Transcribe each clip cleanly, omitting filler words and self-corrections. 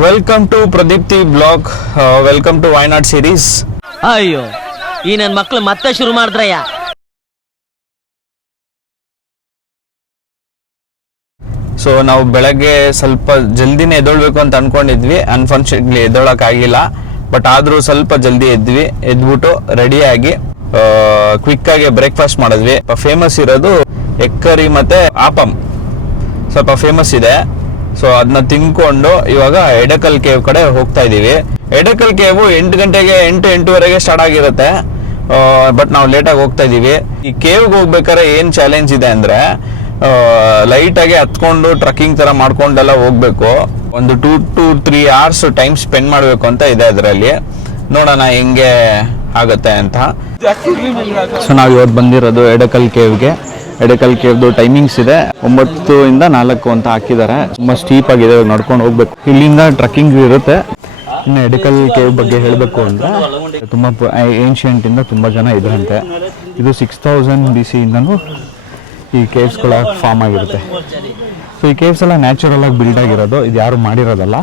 Welcome to Pradeepti blog. Welcome to Wayanad series. ಅಯ್ಯೋ ಈ ನನ್ನ ಮಕ್ಳು ಮತ್ತೆ ಶುರು ಮಾಡಿದ್ರಯ್ಯ. ಸೊ ನಾವು ಬೆಳಗ್ಗೆ ಸ್ವಲ್ಪ ಜಲ್ದಿನೇ ಎದ್ದೊಳ್ಬೇಕು ಅಂತ ಅನ್ಕೊಂಡಿದ್ವಿ. ಅನ್ಫಾರ್ಚುನೇಟ್ಲಿ ಎದ್ದೊಳಕ್ಕಾಗಿಲ್ಲ. ಬಟ್ ಆದರೂ ಸ್ವಲ್ಪ ಜಲ್ದಿ ಎದ್ಬಿಟ್ಟು ರೆಡಿಯಾಗಿ ಕ್ವಿಕ್ ಆಗಿ ಬ್ರೇಕ್ಫಾಸ್ಟ್ ಮಾಡಿದ್ವಿ. ಫೇಮಸ್ ಇರೋದು ಎಗ್ ಕರಿ ಮತ್ತೆ ಆಪಮ್ ಸ್ವಲ್ಪ ಫೇಮಸ್ ಇದೆ. ಸೊ ಅದನ್ನ ತಿನ್ಕೊಂಡು ಇವಾಗ ಎಡಕಲ್ ಕೇವ್ ಕಡೆ ಹೋಗ್ತಾ ಇದೀವಿ. ಎಡಕಲ್ ಕೇವು 8 ಗಂಟೆಗೆ 8-8:30 ಸ್ಟಾರ್ಟ್ ಆಗಿರುತ್ತೆ. ಬಟ್ ನಾವು ಲೇಟಾಗಿ ಹೋಗ್ತಾ ಇದೀವಿ. ಈ ಕೇವ್ಗೆ ಹೋಗ್ಬೇಕಾದ್ರೆ ಏನು ಚಾಲೆಂಜ್ ಇದೆ ಅಂದ್ರೆ ಲೈಟಾಗಿ ಹತ್ಕೊಂಡು ಟ್ರಕ್ಕಿಂಗ್ ತರ ಮಾಡ್ಕೊಂಡೆಲ್ಲ ಹೋಗ್ಬೇಕು. ಒಂದು 2 to 3 hours ಟೈಮ್ ಸ್ಪೆಂಡ್ ಮಾಡಬೇಕು ಅಂತ ಇದೆ ಅದರಲ್ಲಿ. ನೋಡೋಣ ಹೆಂಗೆ ಆಗುತ್ತೆ ಅಂತ. ಸೊ ನಾವು ಇವತ್ತು ಬಂದಿರೋದು ಎಡಕಲ್ ಕೇವ್ಗೆ. ಎಡಕಲ್ ಕೇವ್ದು ಟೈಮಿಂಗ್ಸ್ ಇದೆ 9 ಇಂದ 4 ಅಂತ ಹಾಕಿದ್ದಾರೆ. ತುಂಬಾ ಸ್ಟೀಪ್ ಆಗಿದೆ, ನಡ್ಕೊಂಡು ಹೋಗ್ಬೇಕು. ಇಲ್ಲಿಂದ ಟ್ರಕ್ಕಿಂಗ್ ಇರುತ್ತೆ. ಇನ್ನು ಎಡಕಲ್ ಕೇವ್ ಬಗ್ಗೆ ಹೇಳಬೇಕು ಅಂದ್ರೆ ತುಂಬಾ ಏನ್ಷಿಯಂಟ್ ಇಂದ ತುಂಬಾ ಜನ ಇದ್ರಂತೆ. ಇದು 6000 BC ಇಂದನೂ ಈ ಕೇವ್ಸ್ಗಳ ಫಾರ್ಮ್ ಆಗಿರುತ್ತೆ. ಸೊ ಈ ಕೇವ್ಸ್ ಎಲ್ಲ ನ್ಯಾಚುರಲ್ ಆಗಿ ಬಿಲ್ಡ್ ಆಗಿರೋದು, ಇದು ಯಾರು ಮಾಡಿರೋದಲ್ಲ.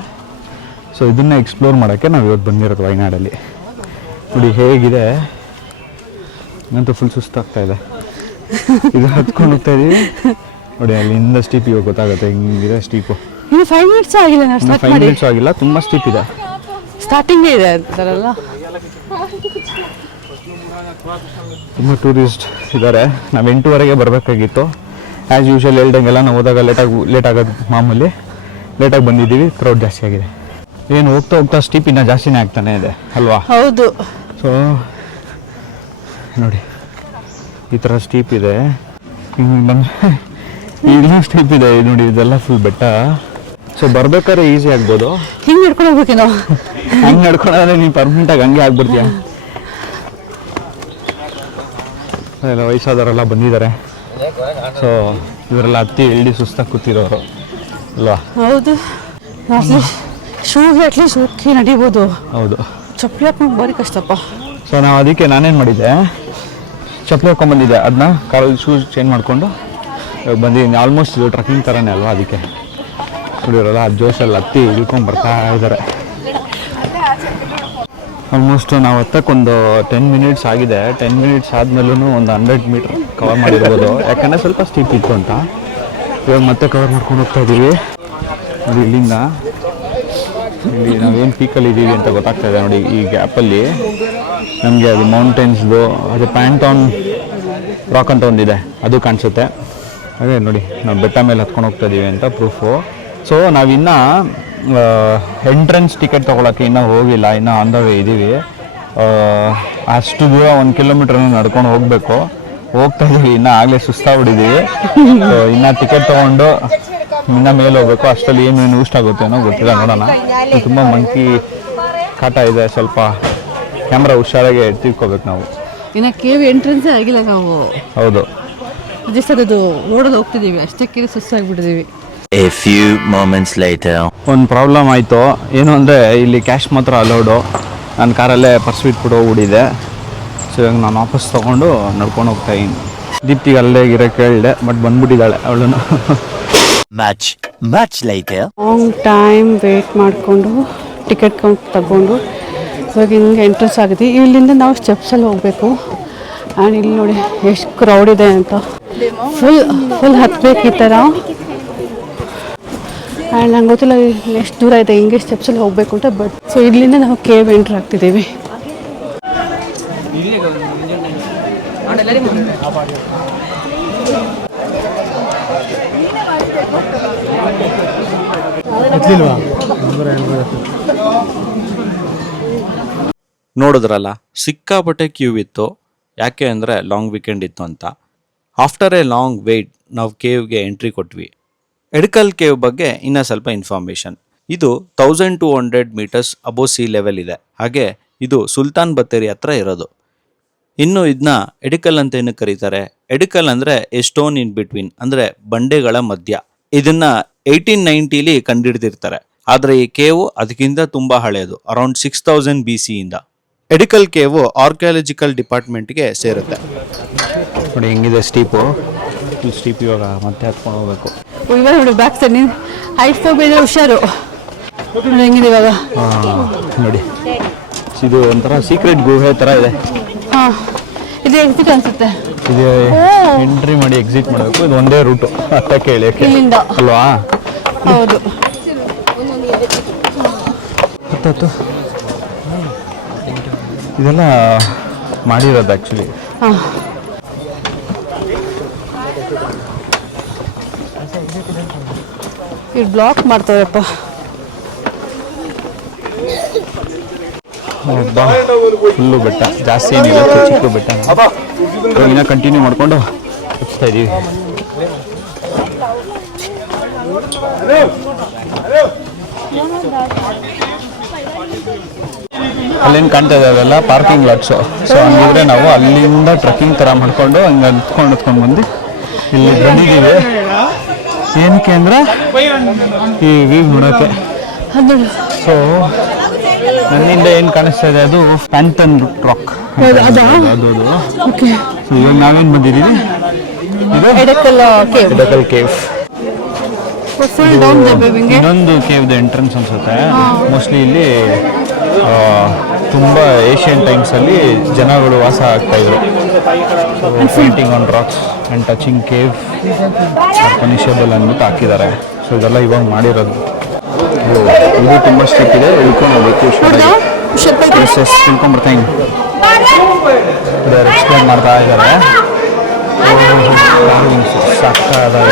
ಸೊ ಇದನ್ನ ಎಕ್ಸ್ಪ್ಲೋರ್ ಮಾಡೋಕ್ಕೆ ನಾವು ಇವತ್ತು ಬಂದಿರೋದು ವಯನಾಡಲ್ಲಿ. ನೋಡಿ ಹೇಗಿದೆ, ನಂತೂ ಫುಲ್ ಸುಸ್ತಾಗ್ತಾ ಇದೆ. ಇದು ಹತ್ಕೊಂಡು ಹೋಗ್ತಾ ಇದೀವಿ ನೋಡಿ. ಅಲ್ಲಿಂದ ಸ್ಟೀಪ್ ಇವಾಗ ಗೊತ್ತಾಗುತ್ತೆ ಹಿಂಗಿದೆ ಸ್ಟೀಪು. 5 minutes ಆಗಿಲ್ಲ, 5 minutes ಆಗಿಲ್ಲ, ತುಂಬಾ ಸ್ಟೀಪ್ ಇದೆ. ಸ್ಟಾರ್ಟಿಂಗ್ ಇದೆ ಅಂತಾರಲ್ಲ. ತುಂಬ ಟೂರಿಸ್ಟ್ ಇದ್ದಾರೆ. ನಾವು 8:30 ಬರಬೇಕಾಗಿತ್ತು. ಆ್ಯಸ್ ಯೂಶುವಲ್ ಹೇಳ್ದಂಗೆಲ್ಲ ನಾವು ಹೋದಾಗ ಲೇಟ್ ಆಗೋದು ಮಾಮೂಲಿ. ಲೇಟಾಗಿ ಬಂದಿದ್ದೀವಿ, ಕ್ರೌಡ್ ಜಾಸ್ತಿ ಆಗಿದೆ. ಏನು ಹೋಗ್ತಾ ಹೋಗ್ತಾ ಸ್ಟೀಪ್ ಇನ್ನೂ ಜಾಸ್ತಿನೇ ಆಗ್ತಾನೆ ಇದೆ ಅಲ್ವಾ? ಹೌದು. ಸೊ ನೋಡಿ ಈ ಥರ ಸ್ಟೀಪ್ ಇದೆ. ಇಲ್ಲೂ ಸ್ಟೀಪ್ ಇದೆ ನೋಡಿ. ಇದೆಲ್ಲ ಫುಲ್ ಬೆಟ್ಟ. ಸೊ ಬರ್ಬೇಕಾದ್ರೆ ಈಸಿ ಆಗ್ಬೋದು. ಹಿಂಗೆ ನಡ್ಕೊಂಡು ಹೋಗ್ಬೇಕೇನೋ. ಹಂಗೆ ನಡ್ಕೊಂಡ್ರೆ ನೀನು ಪರ್ಮನೆಂಟಾಗಿ ಹಂಗೆ ಆಗ್ಬಿಡ್ತೀಯ. ಎಲ್ಲ ವಯಸ್ಸಾದವರೆಲ್ಲ ಬಂದಿದ್ದಾರೆ. ಸೊ ಇವರೆಲ್ಲ ಹತ್ತಿ ಎಳ್ಳಿ ಸುಸ್ತಾಗಿ ಕೂತಿರೋರು ಅಲ್ವಾ? ಹೌದು. ಶೂಗೆ ಅಟ್ಲೀಸ್ಟ್ ಹೋಗಿ ನಡಿಬೋದು. ಹೌದು. ಚಪ್ಪಲಿ ಹಾಕೊಂಡು ಭಾರಿ ಕಷ್ಟಪ್ಪ. ಸೊ ನಾವು ಅದಕ್ಕೆ ನಾನೇನು ಮಾಡಿದ್ದೆ, ಚಪ್ಪಲಿ ಹಾಕೊಂಡ್ಬಂದಿದ್ದೆ. ಅದನ್ನ ಕಾಲಲ್ಲಿ ಶೂಸ್ ಚೇಂಜ್ ಮಾಡಿಕೊಂಡು ಬಂದಿದ್ದೀನಿ. ಆಲ್ಮೋಸ್ಟ್ ಇದು ಟ್ರಕ್ಕಿಂಗ್ ಥರನೇ ಅಲ್ವಾ? ಅದಕ್ಕೆ ಕುಡಿಯೋರಲ್ಲ ಅದು ಜೋಶಲ್ಲಿ ಹತ್ತಿ ಇಳ್ಕೊಂಡು ಬರ್ತಾ ಇದ್ದಾರೆ. ಆಲ್ಮೋಸ್ಟ್ ನಾವು ಹತ್ತಕ್ಕೊಂದು 10 minutes ಆಗಿದೆ. 10 minutes ಆದಮೇಲೂ ಒಂದು 100 meter ಕವರ್ ಮಾಡಿರ್ಬೋದು. ಯಾಕಂದರೆ ಸ್ವಲ್ಪ ಸ್ಟೀಪ್ ಇತ್ತು ಅಂತ. ಇವಾಗ ಮತ್ತೆ ಕವರ್ ಮಾಡ್ಕೊಂಡು ಹೋಗ್ತಾ ಇದ್ದೀವಿ. ಅದು ಇಲ್ಲಿಂದ ಇಲ್ಲಿ ನಾವೇನು ಪೀಕಲ್ಲಿ ಇದ್ದೀವಿ ಅಂತ ಗೊತ್ತಾಗ್ತಾ ಇದೆ ನೋಡಿ. ಈ ಗ್ಯಾಪಲ್ಲಿ ನಮಗೆ ಅದು ಮೌಂಟೇನ್ಸ್ದು ಅದು ಪ್ಯಾಂಟಾನ್ ರಾಕ್ ಅಂತ ಒಂದಿದೆ, ಅದು ಕಾಣಿಸುತ್ತೆ. ಅದೇ ನೋಡಿ ನಾವು ಬೆಟ್ಟ ಮೇಲೆ ಹತ್ಕೊಂಡು ಹೋಗ್ತಾ ಇದ್ದೀವಿ ಅಂತ ಪ್ರೂಫು. ಸೊ ನಾವಿನ್ನೂ ಎಂಟ್ರೆನ್ಸ್ ಟಿಕೆಟ್ ತೊಗೊಳಕ್ಕೆ ಇನ್ನೂ ಹೋಗಿಲ್ಲ, ಇನ್ನೂ ಆನ್ ದ ವೇ ಇದ್ದೀವಿ. ಅಷ್ಟು ದೂರ 1 kilometer ನಡ್ಕೊಂಡು ಹೋಗಬೇಕು. ಹೋಗ್ತಾ ಇದ್ದೀವಿ, ಇನ್ನೂ ಆಗಲೇ ಸುಸ್ತಾಗ್ಬಿಟ್ಟಿದ್ದೀವಿ. ಸೊ ಇನ್ನೂ ಟಿಕೆಟ್ ತೊಗೊಂಡು ಇನ್ನೂ ಮೇಲೆ ಹೋಗ್ಬೇಕು. ಅಷ್ಟರಲ್ಲಿ ಏನು ಯೂಸ್ಟ್ ಆಗುತ್ತೆ ಅನ್ನೋ ಗೊತ್ತಿಲ್ಲ, ನೋಡೋಣ. ತುಂಬ ಮಂಕಿ ಕಾಟ ಇದೆ, ಸ್ವಲ್ಪ ಕ್ಯಾಮ್ರಾ ಹುಷಾರಾಗಿ ತಿಳ್ಕೊಬೇಕು ನಾವು. ಇನ್ನು ಕೇವ್ ಎಂಟ್ರೆನ್ಸೇ ಆಗಿಲ್ಲ ನಾವು. ಹೌದು, ಜಸ್ಟ್ ಅದು ರೋಡಲ್ಲಿ ಹೋಗ್ತಿದ್ದೀವಿ ಅಷ್ಟಕ್ಕೆ ಸುಸ್ತಾಗ್ಬಿಟ್ಟಿದ್ದೀವಿ. A few moments later. ಒಂದು ಪ್ರಾಬ್ಲಮ್ ಆಯಿತು. ಏನು ಅಂದರೆ ಇಲ್ಲಿ ಕ್ಯಾಶ್ ಮಾತ್ರ ಅಲೌಡು. ನನ್ನ ಕಾರಲ್ಲೇ ಪರ್ಸ್ ಇಟ್ಬಿಟ್ಟು ಹೋಗ್ಬಿಟ್ಟಿದೆ. ಸೊ ಇವಾಗ ನಾನು ವಾಪಸ್ ತೊಗೊಂಡು ನಡ್ಕೊಂಡು ಹೋಗ್ತಾ ಇದ್ದೀನಿ. ದೀಪ್ತಿಗೆ ಅಲ್ಲೇ ಇರೋ ಕೇಳಿದೆ, ಬಟ್ ಬಂದ್ಬಿಟ್ಟಿದ್ದಾಳೆ ಅವಳು. Much later. Long time wait ಮಾಡಿಕೊಂಡು ಟಿಕೆಟ್ ತಗೊಂಡು ಇವಾಗ ಹಿಂಗೆ ಎಂಟ್ರೆನ್ಸ್ ಆಗಿದೆ. ಇಲ್ಲಿಂದ ನಾವು ಸ್ಟೆಪ್ಸಲ್ಲಿ ಹೋಗಬೇಕು. ಆ್ಯಂಡ್ ಇಲ್ಲಿ ನೋಡಿ ಎಷ್ಟು ಕ್ರೌಡ್ ಇದೆ ಅಂತ. ಫುಲ್ ಹತ್ಬೇಕು ಈ ಥರ. ಆ್ಯಂಡ್ ನಂಗೆ ಗೊತ್ತಿಲ್ಲ ಎಷ್ಟು ದೂರ ಇದೆ, ಹಿಂಗೆ ಸ್ಟೆಪ್ಸಲ್ಲಿ ಹೋಗಬೇಕು ಅಂತ. ಬಟ್ ಸೊ ಇಲ್ಲಿಂದ ನಾವು ಕೇವ್ ಎಂಟ್ರ್ ಆಗ್ತಿದ್ದೀವಿ. ನೋಡಿದ್ರಲ್ಲ, ಸಿಕ್ಕಾಪಟ್ಟೆ ಕ್ಯೂ ಇತ್ತು. ಯಾಕೆ ಅಂದರೆ ಲಾಂಗ್ ವೀಕೆಂಡ್ ಇತ್ತು ಅಂತ. ಆಫ್ಟರ್ ಎ ಲಾಂಗ್ ವೇಟ್ ನಾವು ಕೇವ್ಗೆ ಎಂಟ್ರಿ ಕೊಟ್ವಿ. ಎಡಕಲ್ ಕೇವ್ ಬಗ್ಗೆ ಇನ್ನೂ ಸ್ವಲ್ಪ ಇನ್ಫಾರ್ಮೇಷನ್. ಇದು 1200 meters ಅಬೋ ಸಿ ಲೆವೆಲ್ ಇದೆ. ಹಾಗೆ ಇದು ಸುಲ್ತಾನ್ ಬತ್ತೇರಿ ಹತ್ರ ಇರೋದು. ಇನ್ನು ಇದನ್ನ ಎಡಕಲ್ ಅಂತ ಏನು ಕರೀತಾರೆ? ಎಡಕಲ್ ಅಂದರೆ ಎ ಸ್ಟೋನ್ ಇನ್ ಬಿಟ್ವೀನ್, ಅಂದರೆ ಬಂಡೆಗಳ ಮಧ್ಯ. ಇದನ್ನ 1890 ಕಂಡಿಡ್ದಿರ್ತಾರೆ. ಆದರೆ ಈ ಕೇವು ಅದಕ್ಕಿಂತ ತುಂಬ ಹಳೆಯದು, ಅರೌಂಡ್ 6000 BC ಇಂದ. ಎಡಕಲ್ ಕೇವು ಆರ್ಕಿಯಾಲಜಿಕಲ್ ಡಿಪಾರ್ಟ್ಮೆಂಟ್ಗೆ ಸೇರುತ್ತೆ. ನೋಡಿ ಹೆಂಗಿದೆ ಸ್ಟೀಪು. ಸ್ಟೀಪ್ ಇವಾಗ ಮತ್ತೆ ಹತ್ಕೊಂಡು ಹೋಗ್ಬೇಕು. ಇವಾಗ ನೋಡಿ ಬ್ಯಾಕ್ ಸೈಡ್ ಹೈಟ್ ಹೋಗ್ಬೇಡ ಹುಷಾರು. ಹೆಂಗಿದೆ ಇವಾಗ? ನೋಡಿ, ಇದು ಒಂಥರ ಸೀಕ್ರೆಟ್ ಗುಹೆ ಥರ ಇದೆ. ಹಾಂ, ಇದು ಎಕ್ಸಿಟ್ ಅನ್ಸುತ್ತೆ. ಇದು ಎಂಟ್ರಿ ಮಾಡಿ ಎಕ್ಸಿಟ್ ಮಾಡಬೇಕು. ಇದು ಒಂದೇ ರೂಟು ಹತ್ತಕ್ಕೆ ಇಳಿಯೋಕ್ಕೆ ಇಲ್ಲಿಂದ ಅಲ್ವಾ? ಹೌದು. ಹತ್ತು ಇದೆಲ್ಲ ಮಾಡಿರೋದು ಆ್ಯಕ್ಚುಲಿ. ಹಾಂ, ಇದು ಬ್ಲಾಕ್ ಮಾಡ್ತಾರಪ್ಪ. ಫುಲ್ಲು ಬೆಟ್ಟ, ಜಾಸ್ತಿ ಏನಿಲ್ಲ, ಚಿಕ್ಕ ಬೆಟ್ಟ. ಇನ್ನ ಕಂಟಿನ್ಯೂ ಮಾಡಿಕೊಂಡು ಹೋಗ್ತಾ ಇದ್ದೀವಿ. ಅಲ್ಲೇನು ಕಾಣ್ತಾ ಇದೆ ಅವೆಲ್ಲ ಪಾರ್ಕಿಂಗ್ ಲಾಟ್ಸು. ಸೊ ಹಂಗಿದ್ರೆ ನಾವು ಅಲ್ಲಿಂದ ಟ್ರೆಕ್ಕಿಂಗ್ ಥರ ಮಾಡ್ಕೊಂಡು ಹಂಗೆ ಹತ್ಕೊಂಡು ಬಂದು ಇಲ್ಲಿ ಬಂದಿದ್ದೀವಿ. ಏನಕ್ಕೆ ಅಂದರೆ ಈ ವ್ಯೂ ನೋಡೋಕ್ಕೆ. ಸೊ ನನ್ನಿಂದ ಏನು ಕಾಣಿಸ್ತಾ ಇದೆ ಅದು ಫ್ಯಾಂಟನ್ ರಾಕ್. ಅದಾ? ಅದು ಓಕೆ. ಸೊ ಇವಾಗ ನಾವೇನು ಬಂದಿದ್ದೀವಿ, ಇದು ಎಡಕಲ್ ಕೇವ್. ಫುಲ್ ಡೌನ್ ಹಿಂಗೆ ಇನ್ನೊಂದು ಕೇವ್ದು ಎಂಟ್ರೆನ್ಸ್ ಅನ್ಸುತ್ತೆ. ಮೋಸ್ಟ್ಲಿ ಇಲ್ಲಿ ತುಂಬ ಏಷ್ಯನ್ ಟೈಮ್ಸಲ್ಲಿ ಜನಗಳು ವಾಸ ಆಗ್ತಾಯಿದ್ರು. Painting on rocks and touching cave punishable ಅಂದ್ಬಿಟ್ಟು ಹಾಕಿದ್ದಾರೆ. ಸೊ ಇದೆಲ್ಲ ಇವಾಗ ಮಾಡಿರೋದು. ಇದು ತುಂಬ ಸ್ಟ್ರಿಕ್ ಇದೆ, ಇಳ್ಕೊಂಡು ಹೋಗ್ಬೇಕು. ತಿಳ್ಕೊಂಬರ್ತೀನಿ. ಎಕ್ಸ್ಪ್ಲೇನ್ ಮಾಡ್ತಾ ಇದ್ದಾರೆ. ಸಾಕಾಗಿದೆ.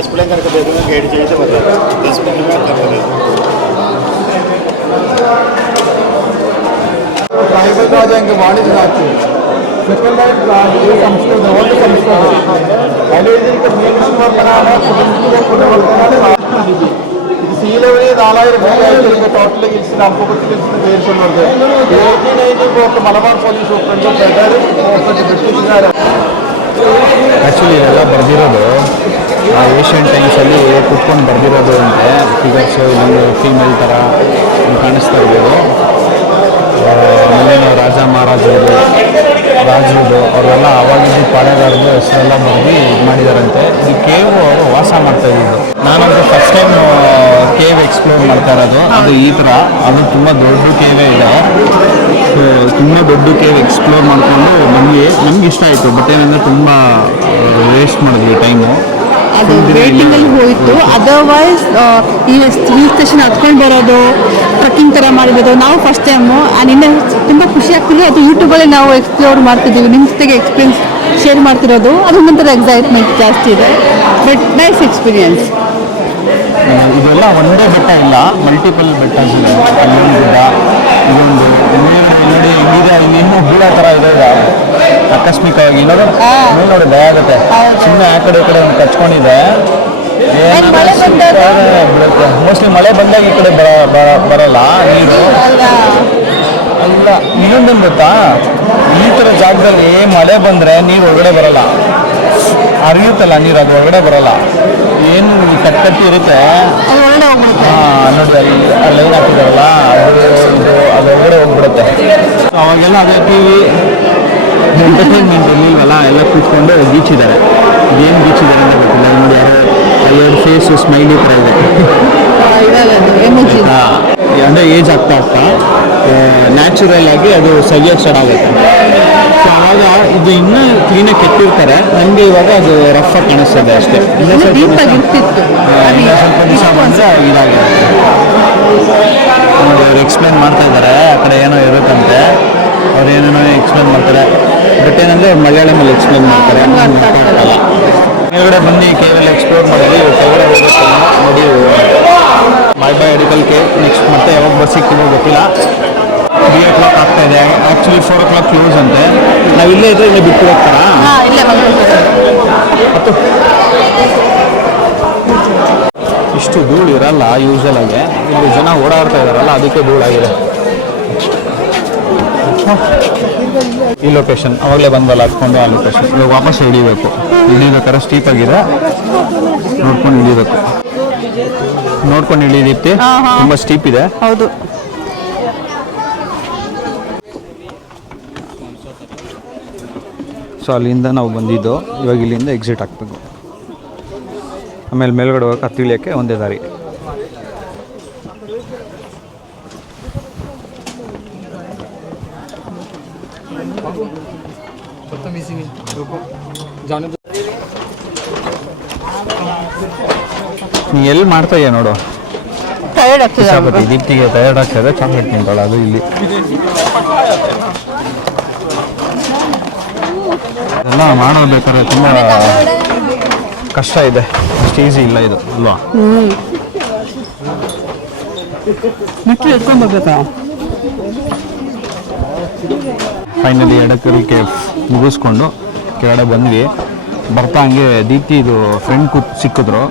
एक्सप्लेन करके दे दूँगा, गाइड चाहिए तो बता 10 मिनट में करके दे दूँगा। ट्राइबल आ जाएंगे वाणिज्य राज्य सेकंड लाइट राज्य संस्कृत ओल्ड संस्कृत ಐದೈದರಿಗೆ ನಿಯಮಿಸುವ ಇದು സീ ലെവലിൽ 4000 മീറ്റർ ടോട്ടൽ ഹിൽസ് 40 ഹിൽസിന് പേര് ചൊല്ലുന്നത്. 1894 മലബാർ പോലീസ് സൂപ്രണ്ട് ಬ್ರಿಟಿಷರ ಆ್ಯಕ್ಚುಲಿ ಇವೆಲ್ಲ ಬರೆದಿರೋದು ಆ ಏಷ್ಯನ್ ಟೈಮ್ಸಲ್ಲಿ ಕುತ್ಕೊಂಡು ಬರೆದಿರೋದು ಅಂತೆ. ಫಿಗರ್ಸು ಇಲ್ಲೊಂದು ಫೀಮೇಲ್ ಥರ ಕಾಣಿಸ್ತಾ ಇರ್ಬೋದು. ಆಮೇಲೆ ರಾಜ ಮಹಾರಾಜರದು ಅವರೆಲ್ಲ ಆವಾಗಿದ್ದು ಪಾಳೆಗಾರದು ಹೆಸರೆಲ್ಲ ಬರೆದು ಇದು ಮಾಡಿದಾರಂತೆ. ಈ ಕೇವು ಅವರು ವಾಸ ಮಾಡ್ತಾ ಇದ್ದಿದ್ದು. ನಾನಂತೂ ಫಸ್ಟ್ ಟೈಮ್ ಕೇವ್ ಎಕ್ಸ್ಪ್ಲೋರ್ ಮಾಡ್ತಾ ಇರೋದು. ಅದು ಈ ಥರ, ಅದು ತುಂಬ ದೊಡ್ಡ ಕೇವೇ ಇದೆ. ಸೊ ತುಂಬ ದೊಡ್ಡ ಕೇವ್ ಎಕ್ಸ್ಪ್ಲೋರ್ ಮಾಡಿಕೊಂಡು ನಮಗೆ ಇಷ್ಟ ಆಯಿತು. ಬಟ್ ಏನಂದರೆ ತುಂಬ ವೇಸ್ಟ್ ಮಾಡಿದ್ವಿ ಟೈಮು. ಅದು ವೇಟಿಂಗಲ್ಲಿ ಹೋಯಿತು. ಅದರ್ವೈಸ್ ಈ ಹಿಲ್ ಸ್ಟೇಷನ್ ಹತ್ಕೊಂಡು ಬರೋದು, ಟ್ರೆಕ್ಕಿಂಗ್ ಥರ ಮಾಡಿರೋದು ನಾವು ಫಸ್ಟ್ ಟೈಮು. ಇನ್ನೂ ತುಂಬ ಖುಷಿ ಆಗ್ತಿದೆ. ಅದು ಯೂಟ್ಯೂಬಲ್ಲಿ ನಾವು ಎಕ್ಸ್ಪ್ಲೋರ್ ಮಾಡ್ತಿದ್ದೀವಿ, ನಿಮ್ಮ ಜೊತೆಗೆ ಎಕ್ಸ್ಪೀರಿಯನ್ಸ್ ಶೇರ್ ಮಾಡ್ತಿರೋದು. ಅದೊಂಥರ ಎಕ್ಸೈಟ್ಮೆಂಟ್ ಜಾಸ್ತಿ ಇದೆ. But nice experience. ಇದೆಲ್ಲ ಒಂದೇ ಬೆಟ್ಟ ಇಲ್ಲ, ಮಲ್ಟಿಪಲ್ ಬೆಟ್ಟ ಇದೆ. ಅಲ್ಲೊಂದು ಗುಡ್ಡ, ಇದೊಂದು ನೋಡಿ ಹೆಂಗಿದೆ. ಇನ್ನೂ ಬೀಳ ಥರ ಇದೆ. ಆಕಸ್ಮಿಕವಾಗಿ ಇನ್ನೊಂದು ನೋಡಿ ಭಯ ಆಗುತ್ತೆ. ಸುಮ್ಮನೆ ಆ ಕಡೆ ಈ ಕಡೆ ಒಂದು ಕಚ್ಕೊಂಡಿದೆ. ಬೀಳುತ್ತೆ. ಮೋಸ್ಟ್ಲಿ ಮಳೆ ಬಂದಾಗ ಈ ಕಡೆ ಬರಲ್ಲ ನೀರು. ಅಲ್ಲ, ಇನ್ನೊಂದೇನು ಗೊತ್ತಾ, ಈ ಥರ ಜಾಗದಲ್ಲಿ ಮಳೆ ಬಂದರೆ ನೀರು ಒಳಗಡೆ ಬರಲ್ಲ. ಹರಿಯುತ್ತಲ್ಲ ನೀರು, ಅದು ಒಳಗಡೆ ಬರಲ್ಲ. ಏನು ಕಟ್ಟಿ ಇರುತ್ತೆ. ನೋಡಿ ಅಲ್ಲಿ ಲೈನ್ ಹಾಕಿದಾರಲ್ಲ, ಅದು ಒಳಗಡೆ ಹೋಗ್ಬಿಡುತ್ತೆ. ಅವಾಗೆಲ್ಲ ಅದೇ ಟಿ ವಿ ಎಂಟರ್ಟೈನ್ಮೆಂಟ್ ಇರಲಿಲ್ವಲ್ಲ, ಎಲ್ಲ ಕೂತ್ಕೊಂಡು ಬೀಚ್ ಇದ್ದಾರೆ. ಇದೇನು ಬೀಚ್ ಇದ್ದಾರೆ ಅಂತ ಗೊತ್ತಿಲ್ಲ. ನೋಡಿ ಎರಡು ಫೇಸು ಸ್ಮೈಲಿ ಥರ ಇದೆ. ಅಂದರೆ ಏಜ್ ಆಗ್ತಾ ನ್ಯಾಚುರಲ್ ಆಗಿ ಅದು ಸವಿಯೋಕ್ಕೆ ಸ್ಟಾರ್ಟ್ ಆಗುತ್ತೆ. ಸೊ ಆವಾಗ ಇದು ಇನ್ನೂ ಕ್ಲೀನಾಗಿ ಕೆತ್ತಿರ್ತಾರೆ. ನನಗೆ ಇವಾಗ ಅದು ರಫ್ ಆಗಿ ಕಾಣಿಸ್ತದೆ ಅಷ್ಟೇ. ಇನ್ನೂ ಸ್ವಲ್ಪ ದಿವಸ ಬಂದರೆ ಇದಾಗಿದೆ. ನೋಡಿ ಅವ್ರು ಎಕ್ಸ್ಪ್ಲೇನ್ ಮಾಡ್ತಾ ಇದ್ದಾರೆ. ಆ ಕಡೆ ಏನೋ ಇರುತ್ತಂತೆ, ಅವ್ರು ಏನೇನೋ ಎಕ್ಸ್ಪ್ಲೇನ್ ಮಾಡ್ತಾರೆ. ಬಟ್ ಏನಂದರೆ ಅವ್ರು ಮಲಯಾಳಮಲ್ಲಿ ಎಕ್ಸ್ಪ್ಲೇನ್ ಮಾಡ್ತಾರೆ. ಮೇಲ್ಗಡೆ ಬನ್ನಿ, ಕೇವೆಲ್ಲ ಎಕ್ಸ್ಪ್ಲೋರ್ ಮಾಡಿದ್ವಿ. ಕೆಳಗಡೆ ಹೋಗುತ್ತೆ ನೋಡಿ. By ಎಡಿಕಲ್ cave. ನೆಕ್ಸ್ಟ್ ಮತ್ತೆ ಯಾವಾಗ ಬಸ್ ಸಿಗ್ತೀವೋ ಗೊತ್ತಿಲ್ಲ. 3 o'clock ಆಗ್ತಾ ಇದೆ. ಆ್ಯಕ್ಚುಲಿ 4 o'clock ಕ್ಲೋಸ್ ಅಂತೆ. ನಾವು ಇಲ್ಲೇ ಇದ್ರೆ ಇಲ್ಲೇ ಬಿಟ್ಟು ಹೋಗ್ತಾರಾ? ಇಷ್ಟು ಧೂಳು ಇರಲ್ಲ ಯೂಶಲ್ ಆಗಿ. ಇಲ್ಲಿ ಜನ ಓಡಾಡ್ತಾ ಇದಾರಲ್ಲ, ಅದಕ್ಕೆ ಧೂಳಾಗಿದೆ. ಈ ಲೊಕೇಶನ್ ಅವಾಗಲೇ ಬಂದಲ್ಲ, ಹತ್ಕೊಂಡು ಆ ಲೊಕೇಶನ್. ಇವಾಗ ವಾಪಸ್ ಇಳಿಬೇಕು. ಇಳಿಬೇಕಾದ್ರೆ ಸ್ಟೀಪ್ ಆಗಿದೆ, ನೋಡ್ಕೊಂಡು ಇಳಿಬೇಕು. ನೋಡ್ಕೊಂಡು ಇಳಿದೀಪ್ತಿ, ತುಂಬ ಸ್ಟೀಪ್ ಇದೆ. ಹೌದು. ಸೊ ಅಲ್ಲಿಂದ ನಾವು ಬಂದಿದ್ದು. ಇವಾಗ ಇಲ್ಲಿಂದ ಎಕ್ಸಿಟ್ ಹಾಕ್ಬೇಕು. ಆಮೇಲೆ ಮೇಲ್ಗಡೆ ಹೋಗಕ್ಕೆ ಹತ್ತಿಳಿಯೋಕ್ಕೆ ಒಂದೇ ದಾರಿ. ನೀ ಎಲ್ಲಿ ಮಾಡ್ತಾ ಇದೆಯಾ ನೋಡು. ಟಯರ್ಡ್ ಆಗ್ತದೆ ಚಾಪತಿ ದೀಪ್ತಿಗೆ ಟಯರ್ಡ್ ಆಗ್ತದೆ, ಚಾಕ್ಲೇಟ್ ತಿಂತಾಳೆ. ಅದು ಇಲ್ಲಿ ಎಲ್ಲ ಮಾಡಬೇಕಾದ್ರೆ ತುಂಬ ಕಷ್ಟ ಇದೆ, ಅಷ್ಟು ಈಸಿ ಇಲ್ಲ ಇದು ಅಲ್ವಾ? ಮಿಟ್ಟಿ ಎತ್ಕೊಂಡು ಬರ್ಬೇಕಾ? ಫೈನಲಿ ಎಡಕಲ್ ಕೇಫ್ ಮುಗಿಸ್ಕೊಂಡು ಕೆಳಗಡೆ ಬಂದ್ವಿ. ಬರ್ತಾ ಹಂಗೆ ದೀಪ್ತಿ ಇದು ಫ್ರೆಂಡ್ ಸಿಕ್ಕಿದ್ರು.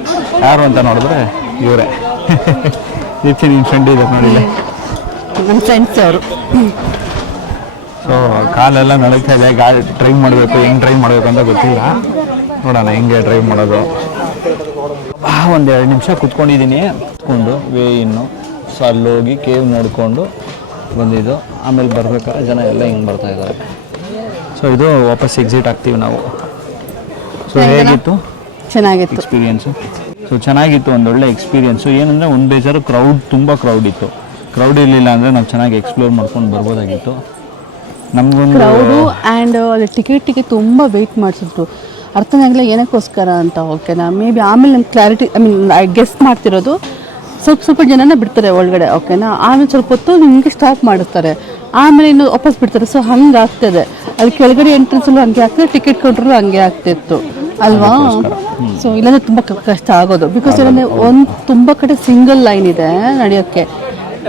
ಯಾರು ಅಂತ ನೋಡಿದ್ರೆ ಇವರೇ. ದೀಪ್ತಿ ನಿನ್ನ ಫ್ರೆಂಡ್ ಇದ್ದಾರೆ ನೋಡಿಲ್ಲ? ನಮ್ಮ ಫ್ರೆಂಡ್ಸ್ ಅವರು. ಸೊ ಕಾಲೆಲ್ಲ ನಡೀತಾ ಇದೆ. ಗಾಡಿ ಡ್ರೈವ್ ಮಾಡಬೇಕು, ಹೆಂಗೆ ಡ್ರೈವ್ ಮಾಡಬೇಕು ಅಂತ ಗೊತ್ತಿಲ್ಲ. ನೋಡೋಣ ಹೆಂಗೆ ಡ್ರೈವ್ ಮಾಡೋದು. ಒಂದು 2 ನಿಮಿಷ ಕುತ್ಕೊಂಡಿದ್ದೀನಿ. ಕುತ್ಕೊಂಡು ವೇ ಇನ್ನು ಸೊ ಅಲ್ಲೋಗಿ ಕೇವ್ ನೋಡಿಕೊಂಡು ಬಂದಿದ್ದು. ಆಮೇಲೆ ಬರ್ಬೇಕಾದ್ರೆ ಜನ ಎಲ್ಲ ಹಿಂಗೆ ಬರ್ತಾ ಇದ್ದಾರೆ. ಸೊ ಇದು ವಾಪಸ್ ಎಕ್ಸಿಟ್ ಆಗ್ತೀವಿ ನಾವು. ಸೊ ಹೇಗಿತ್ತು ಚೆನ್ನಾಗಿತ್ತು ಎಕ್ಸ್ಪೀರಿಯೆನ್ಸು? ಸೊ ಚೆನ್ನಾಗಿತ್ತು, ಒಂದೊಳ್ಳೆ ಎಕ್ಸ್ಪೀರಿಯೆನ್ಸು. ಏನಂದರೆ ಒಂದು ಬೇಜಾರು ತುಂಬ ಕ್ರೌಡ್ ಇತ್ತು. ಕ್ರೌಡ್ ಇರಲಿಲ್ಲ ಅಂದರೆ ನಾವು ಚೆನ್ನಾಗಿ ಎಕ್ಸ್ಪ್ಲೋರ್ ಮಾಡ್ಕೊಂಡು ಬರ್ಬೋದಾಗಿತ್ತು. ನಮಗೊಂದು ಕ್ರೌಡು ಆ್ಯಂಡ್ ಅಲ್ಲಿ ಟಿಕೆಟಿಗೆ ತುಂಬ ವೆಯ್ಟ್ ಮಾಡಿಸಿದ್ರು. ಅರ್ಥನೇ ಆಗಲಿಲ್ಲ ಏನಕ್ಕೋಸ್ಕರ ಅಂತ. ಓಕೆನಾ, ಮೇ ಬಿ ಆಮೇಲೆ ನಮ್ಗೆ ಕ್ಲಾರಿಟಿ, ಐ ಗೆಸ್ ಮಾಡ್ತಿರೋದು ಸ್ವಲ್ಪ ಜನನ ಬಿಡ್ತಾರೆ ಒಳಗಡೆ. ಓಕೆನಾ, ಆಮೇಲೆ ಸ್ವಲ್ಪ ಹೊತ್ತು ನಿಮಗೆ ಸ್ಟಾಪ್ ಮಾಡಿಸ್ತಾರೆ, ಆಮೇಲೆ ಇನ್ನು ವಾಪಸ್ ಬಿಡ್ತಾರೆ. ಸೊ ಹಂಗೆ ಆಗ್ತದೆ. ಅಲ್ಲಿ ಕೆಳಗಡೆ ಎಂಟ್ರೆನ್ಸಲ್ಲೂ ಹಂಗೆ ಆಗ್ತದೆ, ಟಿಕೆಟ್ ಕೌಂಟ್ರಲ್ಲೂ ಹಂಗೆ ಆಗ್ತಿತ್ತು ಅಲ್ವಾ? ಸೊ ಇಲ್ಲಾಂದರೆ ತುಂಬ ಕಷ್ಟ ಆಗೋದು. ಬಿಕಾಸ್ ಇಲ್ಲಾಂದರೆ ತುಂಬ ಕಡೆ ಸಿಂಗಲ್ ಲೈನ್ ಇದೆ ನಡೆಯೋಕ್ಕೆ.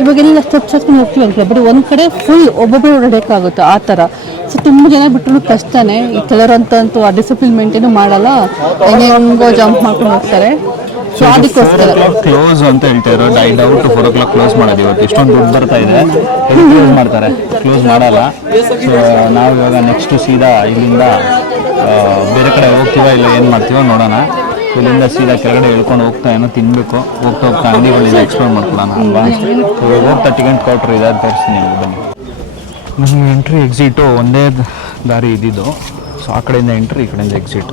ಇವಾಗೆಲ್ಲ ಸ್ಟೆಪ್ಸ್ ಹತ್ಕೊಂಡು ಹೋಗ್ತೀವಿ ಅಂತ, ಬಟ್ ಒಂದು ಕಡೆ ಫುಲ್ ಒಬ್ಬೊಬ್ಬರು ಓಡಾಡೋಕ್ಕಾಗುತ್ತೆ ಆ ಥರ. ಸೊ ತುಂಬ ಜನ ಬಿಟ್ಟರು ಕಷ್ಟನೇ. ಈ ಕೆಲವರಂತೂ ಆ ಡಿಸಿಪ್ಲಿನ್ ಮೇಂಟೈನು ಮಾಡಲ್ಲ, ಹೆಂಗೋ ಜಂಪ್ ಮಾಡ್ಕೊಂಡು ಹೋಗ್ತಾರೆ. ಸೊ ಅದಕ್ಕೋಸ್ಕರ ಕ್ಲೋಸ್ ಅಂತ ಹೇಳ್ತಾ ಇರೋ. ಡೌಟ್ 4 o'clock ಕ್ಲೋಸ್ ಮಾಡೋದು. ಇವತ್ತು ಇಷ್ಟೊಂದು ದುಡ್ಡು ಬರ್ತಾ ಇದೆ, ಕ್ಲೋಸ್ ಮಾಡ್ತಾರೆ? ಕ್ಲೋಸ್ ಮಾಡಲ್ಲ. ಸೊ ನಾವು ಇವಾಗ ನೆಕ್ಸ್ಟ್ ಸೀದಾ ಇಲ್ಲಿಂದ ಬೇರೆ ಕಡೆ ಹೋಗ್ತೀವ ಇಲ್ಲ ಏನು ಮಾಡ್ತೀವೋ ನೋಡೋಣ. ಇಲ್ಲಿಂದ ಸೀದಾ ಕೆಳಗಡೆ ಹೇಳ್ಕೊಂಡು ಹೋಗ್ತಾ ಏನೋ ತಿನ್ನಬೇಕು. ಹೋಗ್ತಾ ಅಂಗಡಿಗಳಿಂದ ಎಕ್ಸ್ಪ್ಲೋರ್ ಮಾಡ್ಕೊಳ್ಳೋಣ ಅಲ್ವಾ? ಸೊ ಹೋಗ್ತಾ ಟಿಕೆಟ್ ಕೌಂಟ್ರ್ ಇದೆ, ಅದು ತೋರಿಸ್ತೀನಿ ನಿಮಗೆ. ಬನ್ನಿ. ನಮಗೆ ಎಂಟ್ರಿ ಎಕ್ಸಿಟು ಒಂದೇ ದಾರಿ ಇದ್ದಿದ್ದು. ಸೊ ಆ ಕಡೆಯಿಂದ ಎಂಟ್ರಿ, ಈ ಕಡೆಯಿಂದ ಎಕ್ಸಿಟ್.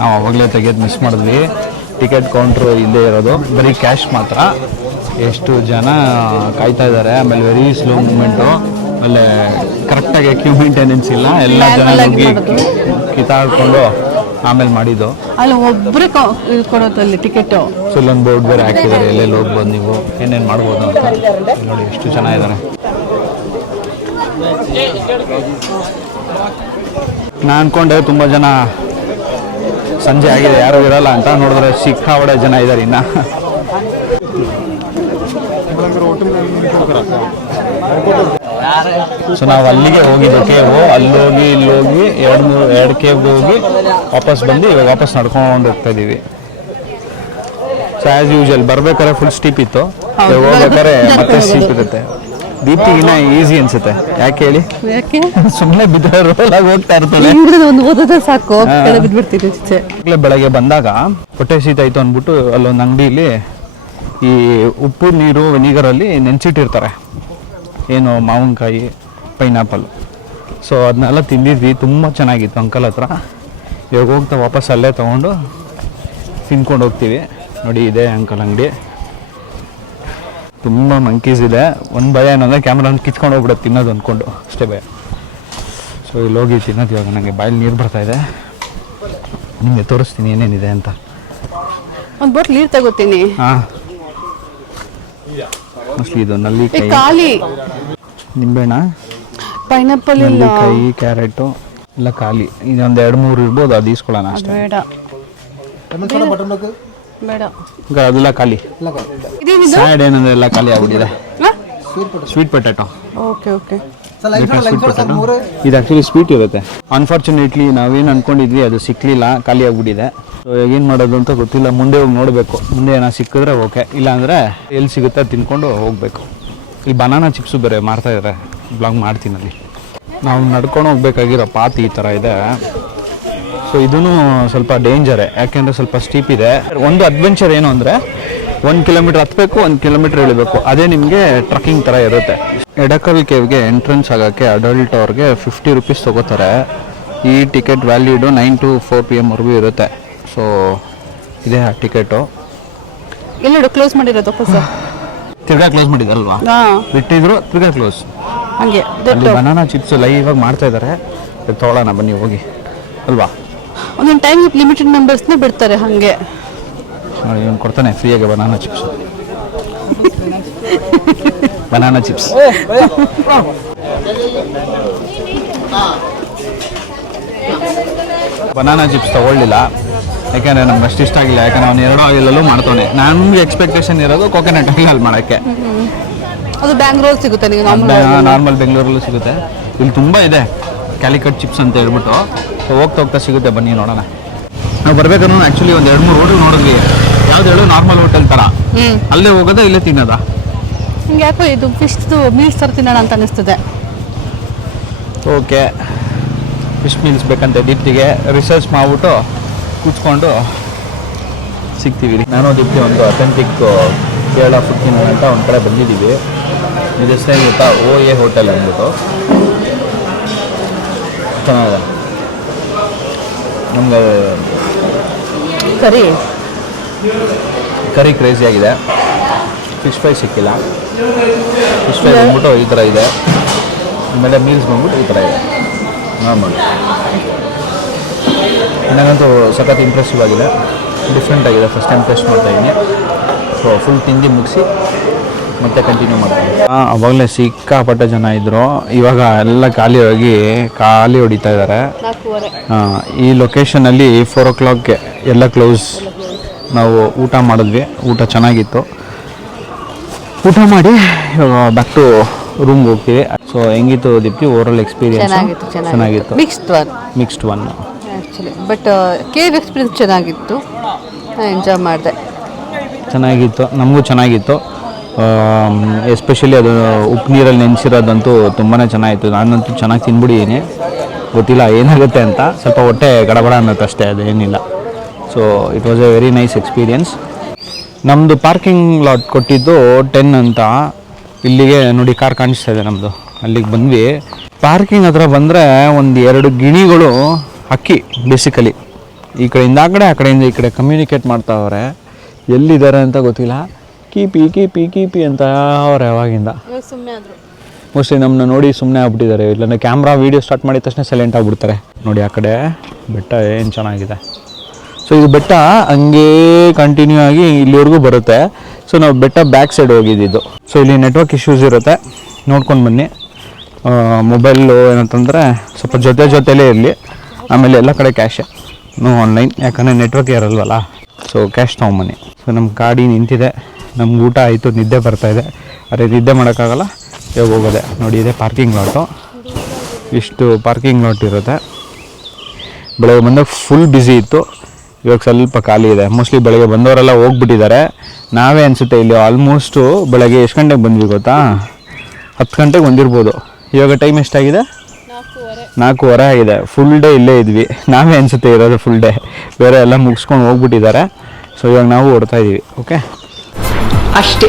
ನಾವು ಅವಾಗಲೇ ತೆಗೆಯೋದು ಮಿಸ್ ಮಾಡಿದ್ವಿ. ಟಿಕೆಟ್ ಕೌಂಟ್ರು ಇಲ್ಲೇ ಇರೋದು, ಬರೀ ಕ್ಯಾಶ್ ಮಾತ್ರ. ಎಷ್ಟು ಜನ ಕಾಯ್ತಾ ಇದ್ದಾರೆ. ಆಮೇಲೆ ವೆರಿ ಸ್ಲೋ ಮೂಮೆಂಟು. ಆಮೇಲೆ ಕರೆಕ್ಟಾಗಿ ಕ್ಯೂ ಮೇಂಟೆನೆನ್ಸ್ ಇಲ್ಲ. ಎಲ್ಲ ಜನ ಹೋಗಿ ಕಿತ್ತಾಡ್ಕೊಂಡು ಆಮೇಲೆ ಮಾಡಿದ್ದು. ಅಲ್ಲಿ ಒಬ್ಬರೇ ಕೊಡೋದು ಅಲ್ಲಿ ಟಿಕೆಟು. ಸೊ ಇಲ್ಲೊಂದು ಬೋರ್ಡ್ ಬೇರೆ ಹಾಕಿದ್ದಾರೆ, ಎಲ್ಲೆಲ್ಲಿ ಹೋಗ್ಬೋದು ನೀವು, ಏನೇನು ಮಾಡ್ಬೋದು ಅಂತ. ನೋಡಿ ಎಷ್ಟು ಜನ ಇದ್ದಾರೆ. ನಾನು ಅಂದ್ಕೊಂಡೆ ತುಂಬ ಜನ ಸಂಜೆ ಆಗಿದೆ ಯಾರೂ ಇರಲ್ಲ ಅಂತ, ನೋಡಿದ್ರೆ ಸಿಕ್ಕಾಪಟ್ಟೆ ಜನ ಇದ್ದಾರೆ ಇನ್ನು. ಸೊ ನಾವು ಅಲ್ಲಿಗೆ ಹೋಗಿದ್ದು ಕೇವು. ಅಲ್ಲೋಗಿ ಇಲ್ಲೋಗಿ 2 ಕೇವ್ಗೆ ಹೋಗಿ ವಾಪಸ್ ಬಂದು ಇವಾಗ ವಾಪಸ್ ನಡ್ಕೊಂಡು ಹೋಗ್ತಾ ಇದ್ದೀವಿ. ಸೊ ಆ್ಯಸ್ ಯೂಶುವಲ್ ಬರ್ಬೇಕಾದ್ರೆ ಫುಲ್ ಸ್ಟೀಪ್ ಇತ್ತು, ಹೋಗ್ಬೇಕಾದ್ರೆ ಮತ್ತೆ ಸ್ಟೀಪ್ ಇರುತ್ತೆ. ದೀಪ್ತಿಗಿನ್ನ ಈಸಿ ಅನ್ಸುತ್ತೆ. ಯಾಕೆ ಹೇಳಿ? ಯಾಕೆ? ಸುಮ್ಮನೆ ಬಿದ್ದರೆ ರೋಲ್ ಆಗಿ ಹೋಗ್ತಾ ಇರ್ತದೆ. ಒಂದು ಓದೋದೇ ಸಾಕು, ಬಿದ್ಬಿಡ್ತೀನಿ ಅಷ್ಟೇ. ಬೆಳಗ್ಗೆ ಬಂದಾಗ ಹೊಟ್ಟೆ ಶೀತ ಆಯಿತು ಅಂದ್ಬಿಟ್ಟು ಅಲ್ಲೊಂದು ಅಂಗಡಿಯಲ್ಲಿ ಈ ಉಪ್ಪು ನೀರು ವೆನಿಗರಲ್ಲಿ ನೆನೆಸಿಟ್ಟಿರ್ತಾರೆ. ಏನು ಮಾವಿನಕಾಯಿ, ಪೈನಾಪಲ್. ಸೊ ಅದನ್ನೆಲ್ಲ ತಿಂದಿದ್ವಿ, ತುಂಬ ಚೆನ್ನಾಗಿತ್ತು ಅಂಕಲ್ ಹತ್ರ. ಇವಾಗ ಹೋಗ್ತಾ ವಾಪಸ್ ಅಲ್ಲೇ ತೊಗೊಂಡು ತಿನ್ಕೊಂಡು ಹೋಗ್ತೀವಿ. ನೋಡಿ ಇದೆ ಅಂಕಲ್ ಅಂಗಡಿ. ತುಂಬ ಮಂಕೀಸ್ ಇದೆ. ಒಂದು ಭಯ ಏನಂದರೆ ಕ್ಯಾಮ್ರಾನ ಕಿತ್ಕೊಂಡು ಹೋಗ್ಬಿಡೋದು ತಿನ್ನೋದು ಅಂದ್ಕೊಂಡು, ಅಷ್ಟೇ ಭಯ. ಸೊ ಇಲ್ಲಿ ಹೋಗಿ ತಿನ್ನೋದು. ಇವಾಗ ನನಗೆ ಬಾಯಲ್ಲಿ ನೀರು ಬರ್ತಾಯಿದೆ, ನಿಮಗೆ ತೋರಿಸ್ತೀನಿ ಏನೇನಿದೆ ಅಂತ. ಒಂದು ಬಾಟ್ಲ್ ನೀರು ತಗೋತೀನಿ. ಹಾಂ, ಮೋಸ್ಟ್ಲಿ ಇದು ನಲ್ಲಿಕಾಯಿ, ಖಾಲಿ ನಿಂಬೆಹಣ್ಣ, ಪೈನಾಪಲ್ ಇಲ್ಲ, ನಲ್ಲಿಕಾಯಿ, ಕ್ಯಾರೆಟು ಎಲ್ಲ ಖಾಲಿ. ಇನ್ನೊಂದು 2-3 ಇರ್ಬೋದು, ಅದು ಈಸ್ಕೊಳ್ಳೋಣ ಅಷ್ಟೇ. ಬೇಡ ಬೇಡ, ಅದೆಲ್ಲ ಖಾಲಿ. ಸ್ಯಾಡ್ ಏನಂದ್ರೆ ಎಲ್ಲ ಖಾಲಿ ಆಗ್ಬಿಟ್ಟಿದೆ. Sweet potato. Okay okay. Sweet potato ಇದು ಆ್ಯಕ್ಚುಲಿ ಸ್ವೀಟ್ ಇರುತ್ತೆ. ಅನ್ಫಾರ್ಚುನೇಟ್ಲಿ ನಾವೇನು ಅಂದ್ಕೊಂಡಿದ್ವಿ ಅದು ಸಿಕ್ಕಲಿಲ್ಲ, ಖಾಲಿ ಆಗ್ಬಿಟ್ಟಿದೆ. ಸೊ ಏನು ಮಾಡೋದು ಅಂತ ಗೊತ್ತಿಲ್ಲ. ಮುಂದೆ ಹೋಗಿ ನೋಡಬೇಕು. ಮುಂದೆ ಏನೋ ಸಿಕ್ಕಿದ್ರೆ ಓಕೆ, ಇಲ್ಲಾಂದರೆ ಎಲ್ಲಿ ಸಿಗುತ್ತೆ ತಿನ್ಕೊಂಡು ಹೋಗಬೇಕು. ಇಲ್ಲಿ ಬನಾನಾ ಚಿಪ್ಸು ಬೇರೆ ಮಾರ್ತಾಯಿದ್ದಾರೆ, ಬ್ಲಾಗ್ ಮಾಡ್ತೀನಿ ಅಲ್ಲಿ. ನಾವು ನಡ್ಕೊಂಡು ಹೋಗ್ಬೇಕಾಗಿರೋ ಪಾತ್ ಈ ಥರ ಇದೆ. ಸೊ ಇದೂ ಸ್ವಲ್ಪ ಡೇಂಜರೇ, ಯಾಕೆಂದರೆ ಸ್ವಲ್ಪ ಸ್ಟೀಪ್ ಇದೆ. ಒಂದು ಅಡ್ವೆಂಚರ್ ಏನು ಅಂದರೆ 1 ಕಿಲೋಮೀಟ್ರ್ ಹತ್ತಬೇಕು, 1 ಕಿಲೋಮೀಟ್ರ್ ಇಳಿಬೇಕು. ಅದೇ ನಿಮಗೆ ಟ್ರಕ್ಕಿಂಗ್ ಥರ ಇರುತ್ತೆ. ಎಡಕಲ್ ಕೇವ್ಗೆ ಎಂಟ್ರೆನ್ಸ್ ಆಗೋಕ್ಕೆ ಅಡಲ್ಟ್ ಅವ್ರಿಗೆ 50 ರೂಪೀಸ್ ತೊಗೋತಾರೆ. ಈ ಟಿಕೆಟ್ ವ್ಯಾಲಿಡು 9 to 4 PM ವರೆಗೂ ಇರುತ್ತೆ. ಸೊ ಇದೇ ಆ ಟಿಕೆಟು. ಎಲ್ಲೆಡು ಕ್ಲೋಸ್ ಮಾಡಿರೋದು ಹೊಸ ತಿರ್ಗಾ ಕ್ಲೋಸ್ ಮಾಡಿದಾರಲ್ವಾ, ಹಾಂ ಬಿಟ್ಟಿದ್ರು ತಿರ್ಗಾ ಕ್ಲೋಸ್. ಹಂಗೆ ಅಲ್ಲಿ ಬನಾನಾ ಚಿಪ್ಸ್ ಲೈವ್ ಆಗಿ ಮಾಡ್ತಾ ಇದ್ದಾರೆ, ತೊಗೊಳ್ಳೋಣ ಬನ್ನಿ ಹೋಗಿ ಅಲ್ವಾ. ಒಂದೊಂದು ಟೈಮ್ ಲಿಮಿಟೆಡ್ ಮೆಂಬರ್ಸ್ನ ಬಿಡ್ತಾರೆ ಹಾಗೆ. ನೋಡಿ ಇವ್ನು ಕೊಡ್ತಾನೆ ಫ್ರೀಯಾಗಿ banana chips. Banana chips banana chips ತಗೊಳ್ಳಿಲ್ಲ, ಯಾಕಂದರೆ ನಮ್ಗೆ ಅಷ್ಟು ಇಷ್ಟ ಆಗಿಲ್ಲ. ಯಾಕಂದ್ರೆ ಅವ್ನು 2 ಆಯಿಲಲ್ಲೂ ಮಾಡ್ತಾನೆ. ನಮ್ಗೆ ಎಕ್ಸ್ಪೆಕ್ಟೇಷನ್ ಇರೋದು ಕೋಕೋನಟ್ ಆಯಿಲ್ ಮಾಡೋಕ್ಕೆ. ಅದು ಬ್ಯಾಂಗ್ಳೂರ್ ಸಿಗುತ್ತೆ ನೀವು ನಾರ್ಮಲ್ ಬೆಂಗಳೂರಲ್ಲೂ ಸಿಗುತ್ತೆ. ಇಲ್ಲಿ ತುಂಬ ಇದೆ ಕ್ಯಾಲಿಕಟ್ ಚಿಪ್ಸ್ ಅಂತ ಹೇಳ್ಬಿಟ್ಟು. ಸೊ ಹೋಗ್ತಾ ಸಿಗುತ್ತೆ, ಬನ್ನಿ ನೋಡೋಣ. ನಾವು ಬರ್ಬೇಕಾದ್ರೂ ಆ್ಯಕ್ಚುಲಿ ಒಂದು 2-3 ಹೋಟೆಲ್ ನೋಡಿದ್ವಿ. ಯಾವ್ದು ಹೇಳು, ನಾರ್ಮಲ್ ಹೋಟೆಲ್ ಥರ. ಅಲ್ಲೇ ಹೋಗೋದಾ ಇಲ್ಲೇ ತಿನ್ನೋದಾ? ಹಿಂಗೆ ಯಾಕೋ ಇದು ಫಿಶ್ದು ಮೀಲ್ಸ್ ಥರ ತಿನ್ನೋಣ ಅಂತ ಅನಿಸ್ತದೆ. ಓಕೆ, ಫಿಶ್ ಮೀಲ್ಸ್ ಬೇಕಂತೆ ದೀಪ್ತಿಗೆ. ರಿಸರ್ಚ್ ಮಾಡಿಬಿಟ್ಟು ಕೂತ್ಕೊಂಡು ಸಿಗ್ತೀವಿ. ನಾನು ದೀಪ್ತಿ ಒಂದು ಅಥೆಂಟಿಕ್ ಕೇರಳ ಫುಡ್ ತಿನ್ನೋಣ ಅಂತ ಒಂದು ಕಡೆ ಬಂದಿದ್ದೀವಿ. ಇದು ಹೆಸರೇನು ಗೊತ್ತಾ, OA ಹೋಟೆಲ್ ಅಂದ್ಬಿಟ್ಟು. ಚೆನ್ನಾಗಿದೆ. ನಮಗೆ ಕರಿ ಕ್ರೇಜಿ ಆಗಿದೆ. ಫಿಶ್ ಫ್ರೈ ಸಿಕ್ಕಿಲ್ಲ. ಫಿಶ್ ಫ್ರೈ ಬಂದ್ಬಿಟ್ಟು ಈ ಥರ ಇದೆ, ಆಮೇಲೆ ಮೀಲ್ಸ್ ಬಂದ್ಬಿಟ್ಟು ಈ ಥರ ಇದೆ ನಾರ್ಮಲ್. ನನಗಂತೂ ಸಖತ್ ಇಂಪ್ರೆಸಿವ್ ಆಗಿದೆ, ಡಿಫ್ರೆಂಟ್ ಆಗಿದೆ. ಫಸ್ಟ್ ಟೈಮ್ ಟೇಸ್ಟ್ ಮಾಡ್ತಾಯಿದ್ದೀನಿ. ಸೊ ಫುಲ್ ತಿಂದು ಮುಗಿಸಿ ಮತ್ತೆ ಕಂಟಿನ್ಯೂ ಮಾಡ್ತೀನಿ. ಅವಾಗಲೇ ಸಿಕ್ಕಾಪಟ್ಟೆ ಜನ ಇದ್ದರು. ಇವಾಗ ಎಲ್ಲ ಖಾಲಿ ಹೊಡಿತಾ ಇದ್ದಾರೆ. ಈ ಲೊಕೇಶನಲ್ಲಿ 4 o'clockಗೆ ಎಲ್ಲ ಕ್ಲೋಸ್. ನಾವು ಊಟ ಮಾಡಿದ್ವಿ, ಊಟ ಚೆನ್ನಾಗಿತ್ತು. ಊಟ ಮಾಡಿ ಬ್ಯಾಕ್ ಟು ರೂಮ್ಗೆ ಹೋಗ್ತೀವಿ. ಸೊ ಹೆಂಗಿತ್ತು ದೀಪ್ತಿ ಓವರಾಲ್ ಎಕ್ಸ್ಪೀರಿಯನ್ಸ್? ಚೆನ್ನಾಗಿತ್ತು. Mixed one actually, but cave experience ಚೆನ್ನಾಗಿತ್ತು, ಎಂಜಾಯ್ ಮಾಡಿದೆ. ಚೆನ್ನಾಗಿತ್ತು, ನಮಗೂ ಚೆನ್ನಾಗಿತ್ತು. ಎಸ್ಪೆಷಲಿ ಅದು ಉಪ್ಪು ನೀರಲ್ಲಿ ನೆನೆಸಿರೋದಂತೂ ತುಂಬಾ ಚೆನ್ನಾಗಿತ್ತು. ನಾನಂತೂ ಚೆನ್ನಾಗಿ ತಿನ್ಬಿಟ್ಟಿದ್ದೀನಿ, ಗೊತ್ತಿಲ್ಲ ಏನಾಗುತ್ತೆ ಅಂತ. ಸ್ವಲ್ಪ ಹೊಟ್ಟೆ ಗಡಬಡ ಅನ್ನೋದು ಅಷ್ಟೇ, ಅದೇನಿಲ್ಲ. So it was a very nice experience. ನಮ್ಮದು ಪಾರ್ಕಿಂಗ್ ಲಾಟ್ ಕೊಟ್ಟಿದ್ದು 10 ಅಂತ. ಇಲ್ಲಿಗೆ ನೋಡಿ ಕಾರ್ ಕಾಣಿಸ್ತಾ ಇದೆ ನಮ್ಮದು. ಅಲ್ಲಿಗೆ ಬಂದ್ವಿ. ಪಾರ್ಕಿಂಗ್ ಹತ್ರ ಬಂದರೆ 1-2 ಗಿಣಿಗಳು ಹಕ್ಕಿ ಬೇಸಿಕಲಿ ಈ ಕಡೆಯಿಂದ ಆ ಕಡೆ, ಆ ಕಡೆಯಿಂದ ಈ ಕಡೆ ಕಮ್ಯುನಿಕೇಟ್ ಮಾಡ್ತಾವ್ರೆ. ಎಲ್ಲಿದ್ದಾರೆ ಅಂತ ಗೊತ್ತಿಲ್ಲ. ಕೀಪಿ ಅಂತ ಅವ್ರೆ ಅವಾಗಿಂದ. ಮೋಸ್ಟ್ಲಿ ನಮ್ಮನ್ನ ನೋಡಿ ಸುಮ್ಮನೆ ಆಗ್ಬಿಟ್ಟಿದ್ದಾರೆ. ಇಲ್ಲಾಂದರೆ ಕ್ಯಾಮ್ರಾ ವೀಡಿಯೋ ಸ್ಟಾರ್ಟ್ ಮಾಡಿದ ತಕ್ಷಣ ಸೈಲೆಂಟ್ ಆಗಿಬಿಡ್ತಾರೆ. ನೋಡಿ ಆ ಕಡೆ ಬೆಟ್ಟ ಏನು ಚೆನ್ನಾಗಿದೆ. ಸೊ ಇದು ಬೆಟ್ಟ ಹಂಗೇ ಕಂಟಿನ್ಯೂ ಆಗಿ ಇಲ್ಲಿವರೆಗೂ ಬರುತ್ತೆ. ಸೊ ನಾವು ಬೆಟ್ಟ ಬ್ಯಾಕ್ ಸೈಡ್ ಹೋಗಿದ್ದು. ಸೊ ಇಲ್ಲಿ ನೆಟ್ವರ್ಕ್ ಇಶ್ಯೂಸ್ ಇರುತ್ತೆ, ನೋಡ್ಕೊಂಡು ಬನ್ನಿ. ಮೊಬೈಲು ಏನಂತಂದರೆ ಸ್ವಲ್ಪ ಜೊತೆಲೇ ಇರಲಿ. ಆಮೇಲೆ ಎಲ್ಲ ಕಡೆ ಕ್ಯಾಶೆ, ನೋ ಆನ್ಲೈನ್, ಯಾಕಂದರೆ ನೆಟ್ವರ್ಕ್ ಇರಲ್ವಲ್ಲ. ಸೊ ಕ್ಯಾಶ್ ತೊಗೊಂಬನ್ನಿ. ಸೊ ನಮ್ಮ ಗಾಡಿ ನಿಂತಿದೆ, ನಮ್ಗೆ ಊಟ ಆಯಿತು, ನಿದ್ದೆ ಬರ್ತಾಯಿದೆ. ಅರೆ ನಿದ್ದೆ ಮಾಡೋಕ್ಕಾಗಲ್ಲ, ಇವಾಗ ಹೋಗೋದೆ. ನೋಡಿ ಇದೆ ಪಾರ್ಕಿಂಗ್ ಲಾಟು. ಇಷ್ಟು ಪಾರ್ಕಿಂಗ್ ಲಾಟ್ ಇರುತ್ತೆ. ಬೆಳಗ್ಗೆ ಬಂದಾಗ ಫುಲ್ ಬ್ಯುಸಿ ಇತ್ತು, ಇವಾಗ ಸ್ವಲ್ಪ ಖಾಲಿ ಇದೆ. ಮೋಸ್ಟ್ಲಿ ಬೆಳಗ್ಗೆ ಬಂದವರೆಲ್ಲ ಹೋಗ್ಬಿಟ್ಟಿದ್ದಾರೆ. ನಾವೇ ಅನಿಸುತ್ತೆ ಇಲ್ಲಿ ಆಲ್ಮೋಸ್ಟು ಬೆಳಗ್ಗೆ ಎಷ್ಟು ಗಂಟೆಗೆ ಬಂದ್ವಿ ಗೊತ್ತಾ? 10 ಗಂಟೆಗೆ ಬಂದಿರ್ಬೋದು. ಇವಾಗ ಟೈಮ್ ಎಷ್ಟಾಗಿದೆ? 4:15 ಆಗಿದೆ. ಫುಲ್ ಡೇ ಇಲ್ಲೇ ಇದ್ವಿ. ನಾವೇ ಅನಿಸುತ್ತೆ ಇರೋದು ಫುಲ್ ಡೇ. ಬೇರೆ ಎಲ್ಲ ಮುಗಿಸ್ಕೊಂಡು ಹೋಗ್ಬಿಟ್ಟಿದ್ದಾರೆ. ಸೊ ಇವಾಗ ನಾವು ಹೊಡ್ತಾ ಇದ್ದೀವಿ. ಓಕೆ, ಅಷ್ಟೇ.